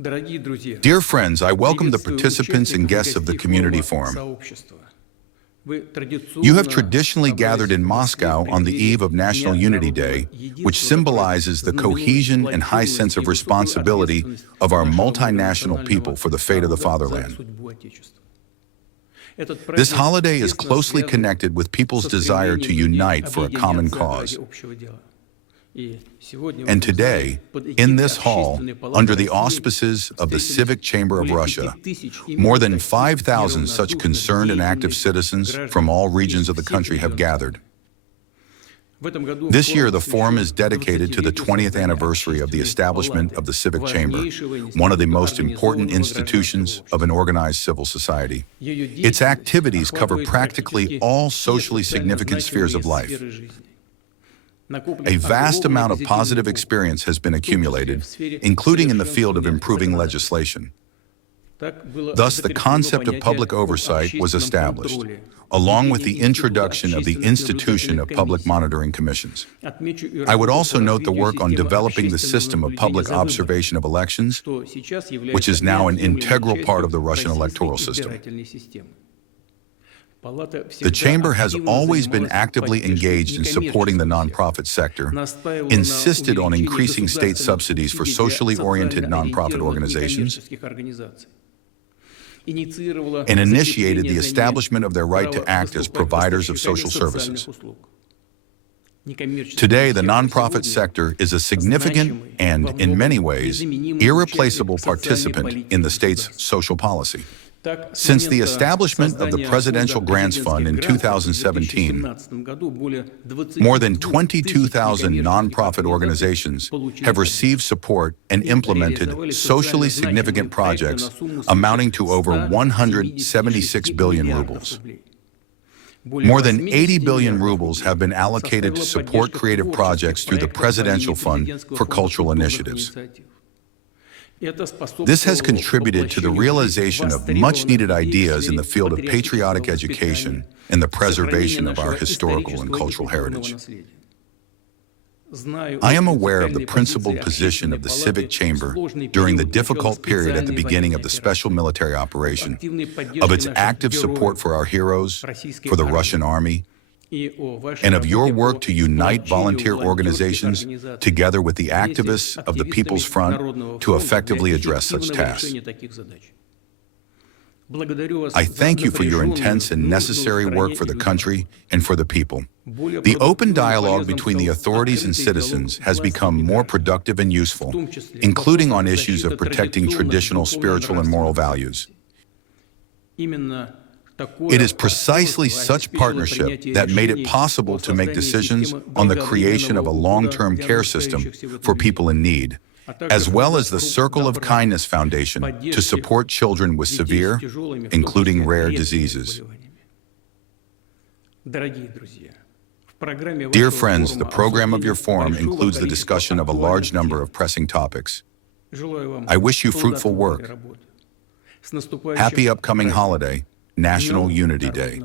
Dear friends, I welcome the participants and guests of the Community Forum. You have traditionally gathered in Moscow on the eve of National Unity Day, which symbolizes the cohesion and high sense of responsibility of our multinational people for the fate of the fatherland. This holiday is closely connected with people's desire to unite for a common cause. And today, in this hall, under the auspices of the Civic Chamber of Russia, more than 5,000 such concerned and active citizens from all regions of the country have gathered. This year, the forum is dedicated to the 20th anniversary of the establishment of the Civic Chamber, one of the most important institutions of an organized civil society. Its activities cover practically all socially significant spheres of life. A vast amount of positive experience has been accumulated, including in the field of improving legislation. Thus, the concept of public oversight was established, along with the introduction of the institution of public monitoring commissions. I would also note the work on developing the system of public observation of elections, which is now an integral part of the Russian electoral system. The Chamber has always been actively engaged in supporting the nonprofit sector, insisted on increasing state subsidies for socially oriented nonprofit organizations, and initiated the establishment of their right to act as providers of social services. Today, the nonprofit sector is a significant and, in many ways, irreplaceable participant in the state's social policy. Since the establishment of the Presidential Grants Fund in 2017, more than 22,000 nonprofit organizations have received support and implemented socially significant projects amounting to over 176 billion rubles. More than 80 billion rubles have been allocated to support creative projects through the Presidential Fund for cultural initiatives. This has contributed to the realization of much-needed ideas in the field of patriotic education and the preservation of our historical and cultural heritage. I am aware of the principled position of the Civic Chamber during the difficult period at the beginning of the special military operation, of its active support for our heroes, for the Russian army, and of your work to unite volunteer organizations together with the activists of the People's Front to effectively address such tasks. I thank you for your intense and necessary work for the country and for the people. The open dialogue between the authorities and citizens has become more productive and useful, including on issues of protecting traditional spiritual and moral values. It is precisely such partnership that made it possible to make decisions on the creation of a long-term care system for people in need, as well as the Circle of Kindness Foundation to support children with severe, including rare diseases. Dear friends, the program of your forum includes the discussion of a large number of pressing topics. I wish you fruitful work. Happy upcoming holiday, National Unity Day.